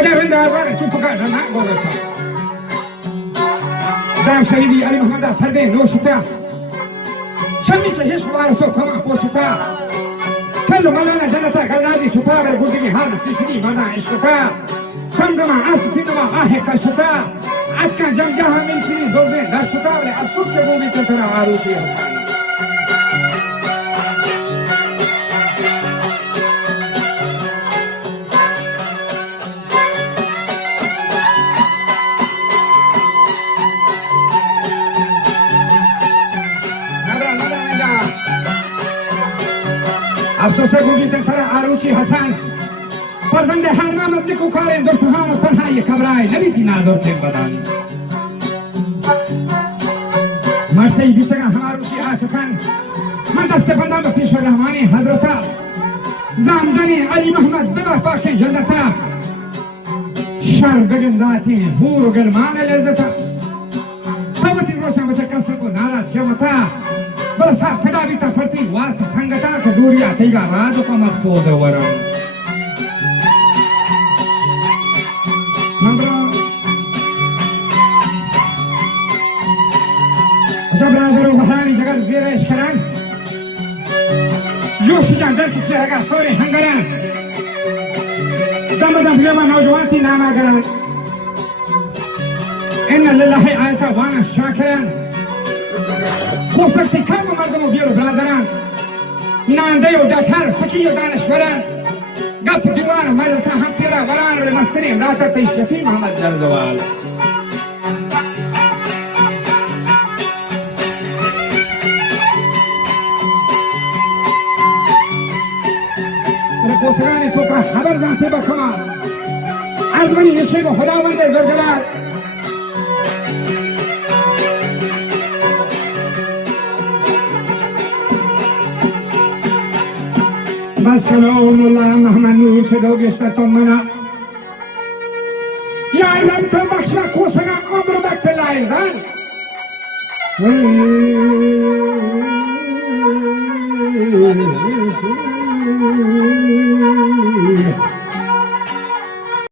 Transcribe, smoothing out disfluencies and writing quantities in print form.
خدا رنده آزار تو پکار رنا گذاشتا جام شریفی علی محمد فرده نوشتا چمی چه هیچ وارثو کما پوشتا کلو ملانا جنتا گرنادی شتا بر گردگی هان سیسنی مرنا عشقتا چمدما آسوسینما آه کشتا اتکان جمجاها ملچینی دوزه درشتا بر افسوس که بومی چطور آروشی حسان افسوس گویی تنها آروچی حسن فرزند هر مامد نکو کارین در سهان و تنهای کبرای نبیتی نادر تیم بدانی مرسی بیسگا هماروچی آچکن من دست بندم بفیش رحمانی حضرتا زامجانی علی محمد ببا پاکن جنتا شر بگن ذاتی هور و گلمان لذتا سوتی روشن بچه کسر کو ناراض شمتا بل سر پیدا بیتا فرتی واس संगता के दूरिया तेगा राज को मकसूद वरम नंबरा जब राजरो बहरानी जगत वीरेश करन जो सुजान दर से हगा सोरे हंगरा दम दम लेवा नौजवान थी नामा करन इन लिल्लाहि आयता वाना शाकिरन हो सकती काम मर्दों बिरो ब्रादरान نانده و داتر فکی و دانشوران گپ دیوان و مدرسه هم پیرا وران و مستنی امراتر تیشفی محمد زلزوال رکوسگانی تو کا خبر دانتے بکما عزمانی نشیب خداوند زلزلال بس سلام الله محمد نور چه دوگشت تو منا یا رب تو بخش و کوسگم عمر بکت لایزن